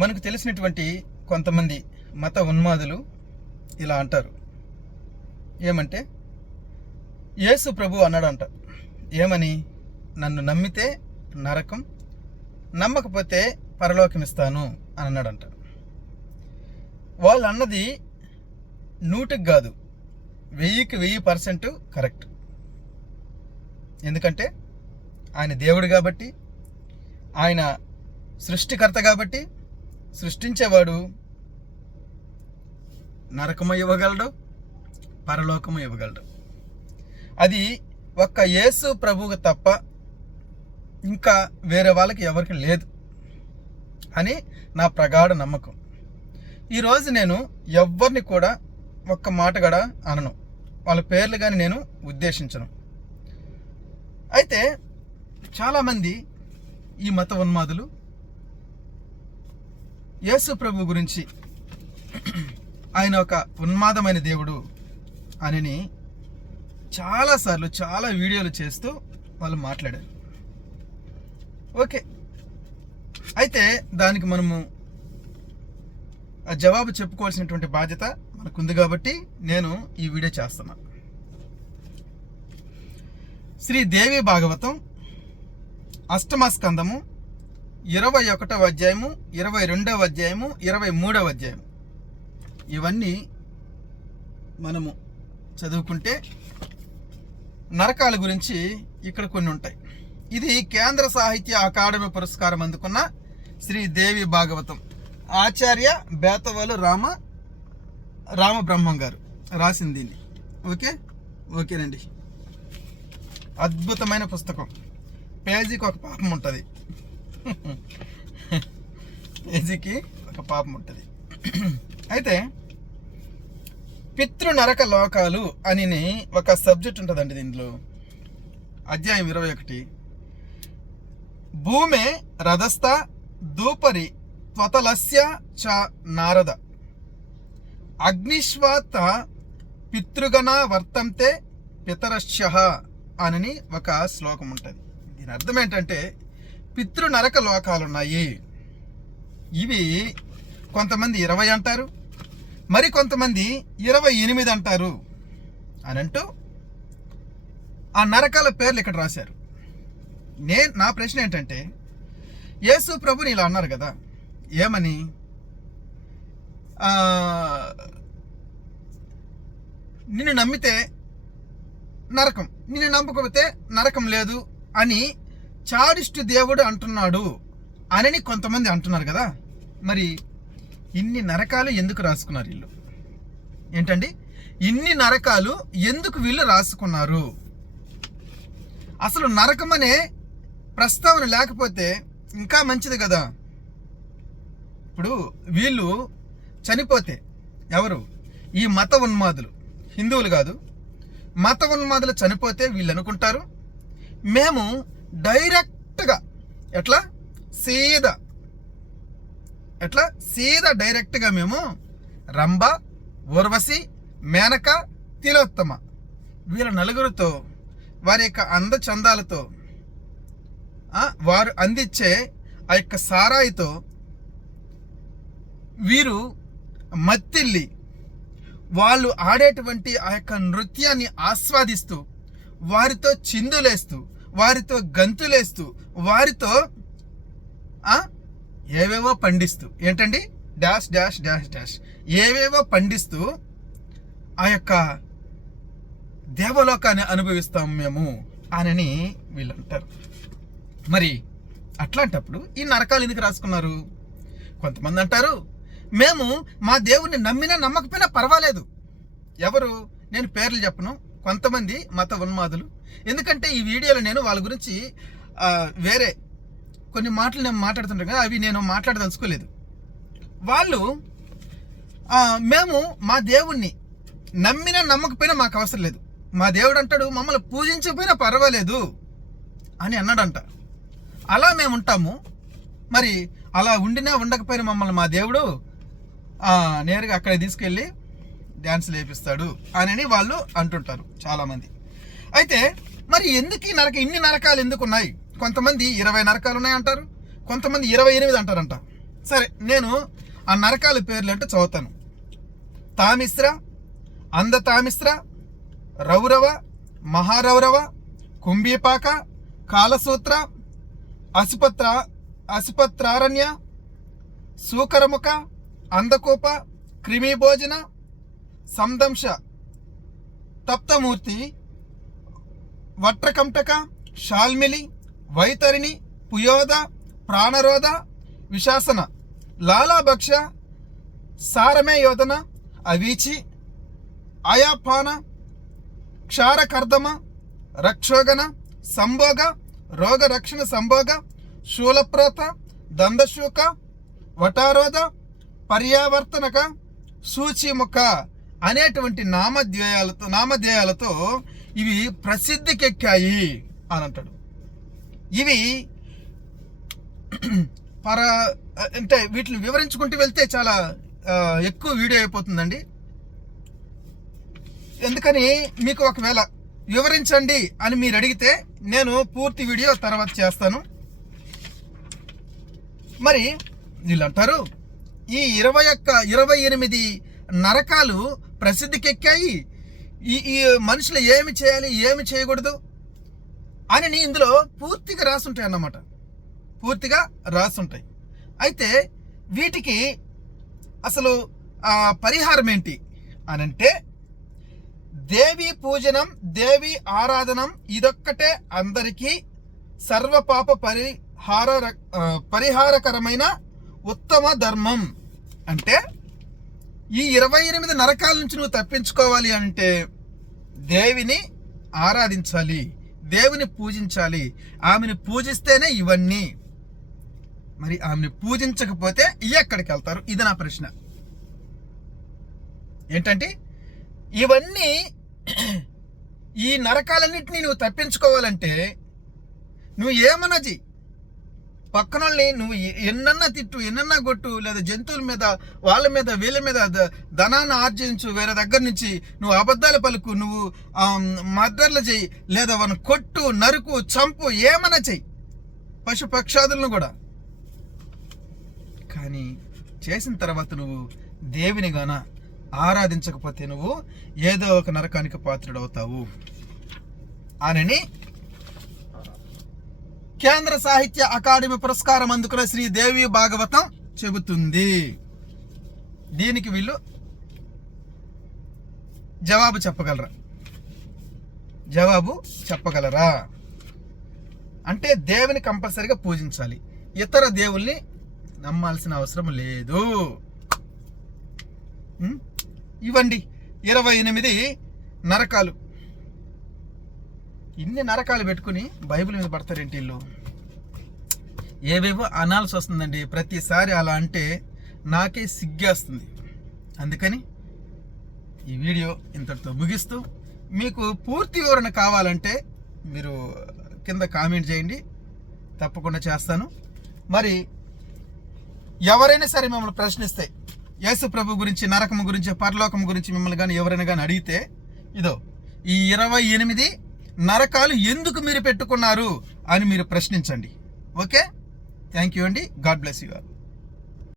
మనకు తెలిసినటువంటి కొంతమంది మత ఉన్మాదులు ఇలా అంటారు. ఏమంటే యేసు ప్రభు అన్నాడంట ఏమని? నన్ను నమ్మితే నరకం నమ్మకపోతే పరలోకం ఇస్తాను అని అన్నాడంట. వాళ్ళు అన్నది నూటికి కాదు వెయ్యికి వెయ్యి పర్సెంట్ కరెక్ట్. ఎందుకంటే ఆయన దేవుడు కాబట్టి ఆయన సృష్టికర్త కాబట్టి సృష్టించేవాడు నరకము ఇవ్వగలడు పరలోకము ఇవ్వగలడు అది ఒక్క యేసు ప్రభువు తప్ప ఇంకా వేరే వాళ్ళకి ఎవరికి లేదు అని నా ప్రగాఢ నమ్మకం. ఈరోజు నేను ఎవరిని కూడా ఒక్క మాట కూడా అనను. వాళ్ళ పేర్లు కానీ నేను ఉద్దేశించను. అయితే చాలామంది ఈ మత ఉన్మాదులు యేసు ప్రభు గురించి ఆయన ఒక ఉన్మాదమైన దేవుడు అని చాలాసార్లు చాలా వీడియోలు చేస్తూ వాళ్ళు మాట్లాడారు. ఓకే. అయితే దానికి మనము ఆ జవాబు చెప్పుకోవాల్సినటువంటి బాధ్యత మనకుంది కాబట్టి నేను ఈ వీడియో చేస్తున్నా. శ్రీ దేవి భాగవతం అష్టమ స్కందము ఇరవై ఒకటవ అధ్యాయము ఇరవై రెండవ అధ్యాయము ఇరవై మూడవ అధ్యాయం ఇవన్నీ మనము చదువుకుంటే నరకాల గురించి ఇక్కడ కొన్ని ఉంటాయి. ఇది కేంద్ర సాహిత్య అకాడమీ పురస్కారం అందుకున్న శ్రీ దేవి భాగవతం. ఆచార్య బేతవలు రామ రామబ్రహ్మం గారు రాసింది దీన్ని. ఓకే? ఓకేనండి. అద్భుతమైన పుస్తకం. పేజీకి ఒక పాపం ఉంటుంది. పేజీకి ఒక పాపం ఉంటుంది. అయితే పితృ నరక లోకాలు అని ఒక సబ్జెక్ట్ ఉంటుందండి దీంట్లో. అధ్యాయం ఇరవై ఒకటి. భూమే రథస్థ దూపరి త్వతలస్య చ నారద. అగ్నిశ్వాత పితృగణ వర్తంతే పితరస్య అని ఒక శ్లోకం ఉంటుంది. దీని అర్థం ఏంటంటే పితృ నరక లోకాలు ఉన్నాయి ఇవి కొంతమంది ఇరవై అంటారు మరి కొంతమంది ఇరవై ఎనిమిది అంటారు అని అంటూ ఆ నరకాల పేర్లు ఇక్కడ రాశారు. నేను నా ప్రశ్న ఏంటంటే యేసు ప్రభుని ఇలా అన్నారు కదా ఏమని? నిన్ను నమ్మితే నరకం నిన్ను నమ్మకపోతే నరకం లేదు అని చాడిస్టు దేవుడు అంటున్నాడు అని కొంతమంది అంటున్నారు కదా. మరి ఇన్ని నరకాలు ఎందుకు రాసుకున్నారు వీళ్ళు? ఏంటండి? ఇన్ని నరకాలు ఎందుకు వీళ్ళు రాసుకున్నారు? అసలు నరకం అనే ప్రస్తావన లేకపోతే ఇంకా మంచిది కదా. ఇప్పుడు వీళ్ళు చనిపోతే ఎవరు? ఈ మత ఉన్మాదులు. హిందువులు కాదు. మత ఉన్మాదులు చనిపోతే వీళ్ళు అనుకుంటారు. మేము డైరెక్ట్గా ఎట్లా? సీదా. ఎట్లా? సీదా డైరెక్ట్గా మేము రంభ ఉర్వశి మేనక తిలోత్తమ వీళ్ళ నలుగురితో వారి యొక్క అందచందాలతో వారు అందించే ఆ యొక్క సారాయితో వీరు మత్తిల్లి వాళ్ళు ఆడేటువంటి ఆ యొక్క నృత్యాన్ని ఆస్వాదిస్తూ వారితో చిందులేస్తూ వారితో గంతులేస్తూ వారితో ఏవేవో పండిస్తూ. ఏంటండి? Dash dash dash dash. ఏవేవో పండిస్తూ ఆ యొక్క దేవలోకాన్ని అనుభవిస్తాం మేము అనని వీళ్ళు అంటారు మరి అట్లాంటప్పుడు ఈ నరకాలు ఎందుకు రాసుకున్నారు? కొంతమంది అంటారు మేము మా దేవుణ్ణి నమ్మినా నమ్మకపోయినా పర్వాలేదు. ఎవరు? నేను పేర్లు చెప్పను. కొంతమంది మత ఉన్మాదులు. ఎందుకంటే ఈ వీడియోలో నేను వాళ్ళ గురించి వేరే కొన్ని మాటలు నేను మాట్లాడుతుంటాను కదా అవి నేను మాట్లాడదలుచుకోలేదు. వాళ్ళు మేము మా దేవుణ్ణి నమ్మినా నమ్మకపోయినా మాకు అవసరం లేదు. మా దేవుడు అంటాడు మమ్మల్ని పూజించకపోయినా పర్వాలేదు అని అన్నాడంట. అలా మేము ఉంటాము. మరి అలా ఉండినా ఉండకపోయినా మమ్మల్ని మా దేవుడు నేరుగా అక్కడ తీసుకెళ్ళి డ్యాన్స్ లేపిస్తాడు అని వాళ్ళు అంటుంటారు చాలామంది. అయితే మరి ఎందుకు ఈ నరక ఇన్ని నరకాలు ఎందుకు ఉన్నాయి? కొంతమంది ఇరవై నరకాలు ఉన్నాయి అంటారు కొంతమంది ఇరవై ఎనిమిది అంటారంట. సరే నేను ఆ నరకాల పేర్లు అంటే చదువుతాను. తామిశ్ర అంద తామిశ్ర రౌరవ మహారౌరవ కుంభీపాక కాలసూత్ర అసిపత్ర అసిపత్రారణ్య సూకరముఖ అందకూప క్రిమిభోజన సందంశ తప్తమూర్తి వట్రకంటక షాల్మిలి వైతరిణి పుయోద ప్రాణరోధ విశాసన లాలాభక్ష సారమే యోధన అవీచి అయాపాన క్షారకర్దమ రక్షోగన సంభోగ రోగరక్షణ సంభోగ శూలప్రోత దందశూక వటారోధ పర్యావర్తనక సూచిముఖ. అనేటువంటి నామధ్యేయాలతో నామధ్యేయాలతో ఇవి ప్రసిద్ధికెక్కాయి అని అంటాడు. ఇవి పర అంటే వీటిని వివరించుకుంటూ వెళ్తే చాలా ఎక్కువ వీడియో అయిపోతుందండి. ఎందుకని మీకు ఒకవేళ వివరించండి అని మీరు అడిగితే నేను పూర్తి వీడియో తర్వాత చేస్తాను. మరి వీళ్ళు అంటారు ఈ ఇరవై ఒక్క ఇరవై ఎనిమిది నరకాలు ప్రసిద్ధికెక్కాయి. ఈ ఈ మనుషులు ఏమి చేయాలి ఏమి చేయకూడదు అని ఇందులో పూర్తిగా రాసుంటాయి అన్నమాట. పూర్తిగా రాసుంటాయి. అయితే వీటికి అసలు పరిహారం ఏంటి అని అంటే దేవి పూజనం దేవి ఆరాధనం ఇదొక్కటే అందరికీ సర్వపాప పరిహార పరిహారకరమైన ఉత్తమ ధర్మం. అంటే ఈ ఇరవై ఎనిమిది నరకాల నుంచి నువ్వు తప్పించుకోవాలి అంటే దేవిని ఆరాధించాలి దేవుని పూజించాలి. ఆమెను పూజిస్తేనే ఇవన్నీ. మరి ఆమెను పూజించకపోతే ఎక్కడికి వెళ్తారు? ఇది నా ప్రశ్న. ఏంటంటే ఇవన్నీ ఈ నరకాలన్నింటినీ నువ్వు తప్పించుకోవాలంటే నువ్వు ఏమన్నది పక్కన నువ్వు ఎన్నన్నా తిట్టు ఎన్నన్నా కొట్టు లేదా జంతువుల మీద వాళ్ళ మీద వీళ్ళ మీద ద- ధనాన్ని ఆర్జించు వేరే దగ్గర నుంచి నువ్వు అబద్ధాలు పలుకు నువ్వు మద్దర్లు చెయ్యి లేదా వాళ్ళని కొట్టు నరుకు చంపు ఏమైనా చెయ్యి. పశు పక్షాదులను కూడా. కానీ చేసిన తర్వాత నువ్వు దేవిని గాన ఆరాధించకపోతే నువ్వు ఏదో ఒక నరకానికి పాత్రుడవుతావు. అనని కేంద్ర సాహిత్య అకాడమీ పురస్కారం అందుకున్న శ్రీ దేవి భాగవతం చెబుతుంది. దీనికి వీళ్ళు జవాబు చెప్పగలరా? జవాబు చెప్పగలరా? అంటే దేవుని కంపల్సరిగా పూజించాలి. ఇతర దేవుల్ని నమ్మాల్సిన అవసరం లేదు. ఇవ్వండి. ఇరవై ఎనిమిది నరకాలు. ఇన్ని నరకాలు పెట్టుకుని బైబిల్ మీద పడతారేంటి వీళ్ళు? ఏవేవో అనాల్సి వస్తుందండి? ప్రతిసారి అలా అంటే నాకే సిగ్గేస్తుంది. అందుకని ఈ వీడియో ఇంతటితో ముగిస్తూ మీకు పూర్తి వివరణ కావాలంటే మీరు కింద కామెంట్ చేయండి. తప్పకుండా చేస్తాను. మరి ఎవరైనా సరే మిమ్మల్ని ప్రశ్నిస్తే యేసు ప్రభు గురించి నరకం గురించి పరలోకం గురించి మిమ్మల్ని కానీ ఎవరైనా కానీ అడిగితే ఇదో ఈ ఇరవై ఎనిమిది నరకాలు ఎందుకు మీరు పెట్టుకున్నారు అని మీరు ప్రశ్నించండి. ఓకే? థ్యాంక్ యూ అండి. God bless you all